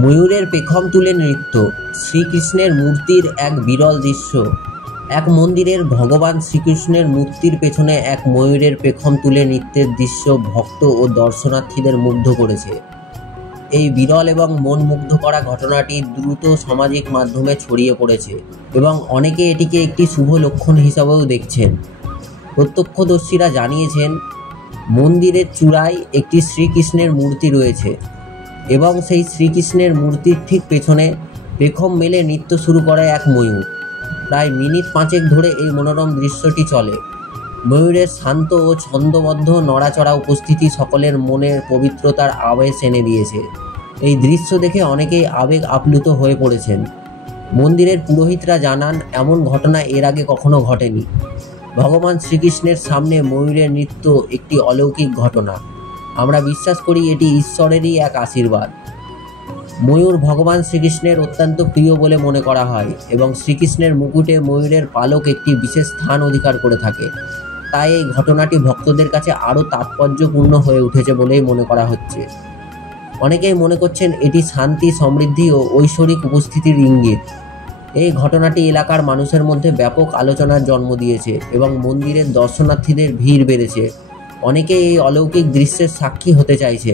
ময়ূরের পেখম তুলে নৃত্য শ্রীকৃষ্ণের মূর্তির এক বিরল দৃশ্য। এক মন্দিরের ভগবান শ্রীকৃষ্ণের মূর্তির পেছনে এক ময়ূরের পেখম তুলে নৃত্যের দৃশ্য ভক্ত ও দর্শনার্থীদের মুগ্ধ করেছে। এই বিরল এবং মন মুগ্ধ করা ঘটনাটি দ্রুত সামাজিক মাধ্যমে ছড়িয়ে পড়েছে এবং অনেকে এটিকে একটি শুভ লক্ষণ হিসাবেও দেখছেন। প্রত্যক্ষদর্শীরা জানিয়েছেন, মন্দিরের চূড়ায় একটি শ্রীকৃষ্ণের মূর্তি রয়েছে এবং সেই শ্রীকৃষ্ণের মূর্তির ঠিক পেছনে পেখম মেলে নৃত্য শুরু করে এক ময়ূর। প্রায় মিনিট 5 ধরে এই মনোরম দৃশ্যটি চলে। ময়ূরের শান্ত ও ছন্দবদ্ধ নড়াচড়া উপস্থিতি সকলের মনের পবিত্রতার আবেশ এনে দিয়েছে। এই দৃশ্য দেখে অনেকেই আবেগ আপ্লুত হয়ে পড়েছেন। মন্দিরের পুরোহিতরা জানান, এমন ঘটনা এর আগে কখনো ঘটেনি। ভগবান শ্রীকৃষ্ণের সামনে ময়ূরের নৃত্য একটি অলৌকিক ঘটনা। আমরা বিশ্বাস করি এটি ঈশ্বরেরই এক আশীর্বাদ। ময়ূর ভগবান শ্রীকৃষ্ণের অত্যন্ত প্রিয় বলে মনে করা হয় এবং শ্রীকৃষ্ণের মুকুটে ময়ূরের পালক একটি বিশেষ স্থান অধিকার করে থাকে। তাই এই ঘটনাটি ভক্তদের কাছে আরও তাৎপর্যপূর্ণ হয়ে উঠেছে বলেই মনে করা হচ্ছে। অনেকেই মনে করছেন এটি শান্তি, সমৃদ্ধি ও ঐশ্বরিক উপস্থিতির ইঙ্গিত। এই ঘটনাটি এলাকার মানুষের মধ্যে ব্যাপক আলোচনার জন্ম দিয়েছে এবং মন্দিরের দর্শনার্থীদের ভিড় বেড়েছে। অনেকেই এই অলৌকিক দৃশ্যের সাক্ষী হতে চাইছে